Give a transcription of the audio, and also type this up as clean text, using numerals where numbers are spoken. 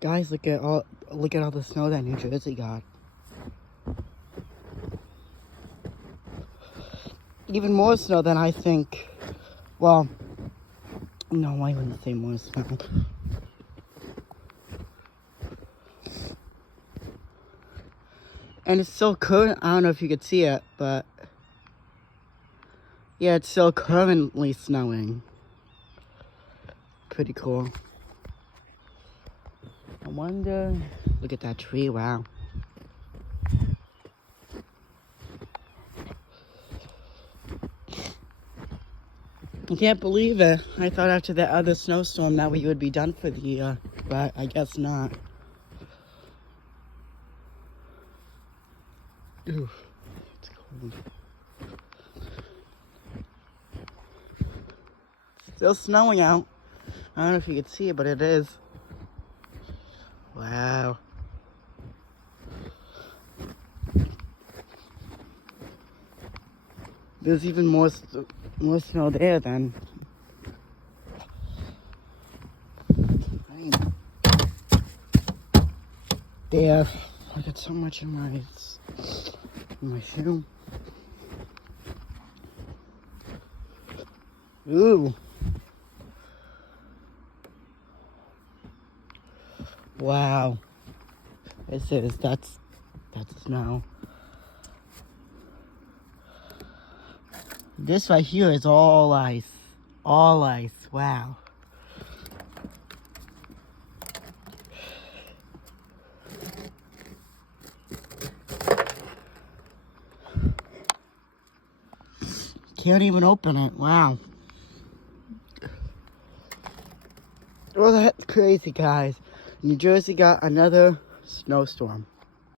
Guys, look at all the snow that New Jersey got. Even more snow than I think. Well, no, I wouldn't say more snow. And it's still current. I don't know if you could see it, but yeah, it's still currently snowing. Pretty cool. I wonder. Look at that tree. Wow. I can't believe it. I thought after that other snowstorm that we would be done for the year, but I guess not. Ooh, it's cold. Still snowing out. I don't know if you can see it, but it is. Wow. There's even more snow there then. There. I got so much in my shoe. Ooh. Wow. That's snow. This right here is all ice. All ice. Wow. Can't even open it. Wow. Well, that's crazy, guys. New Jersey got another snowstorm.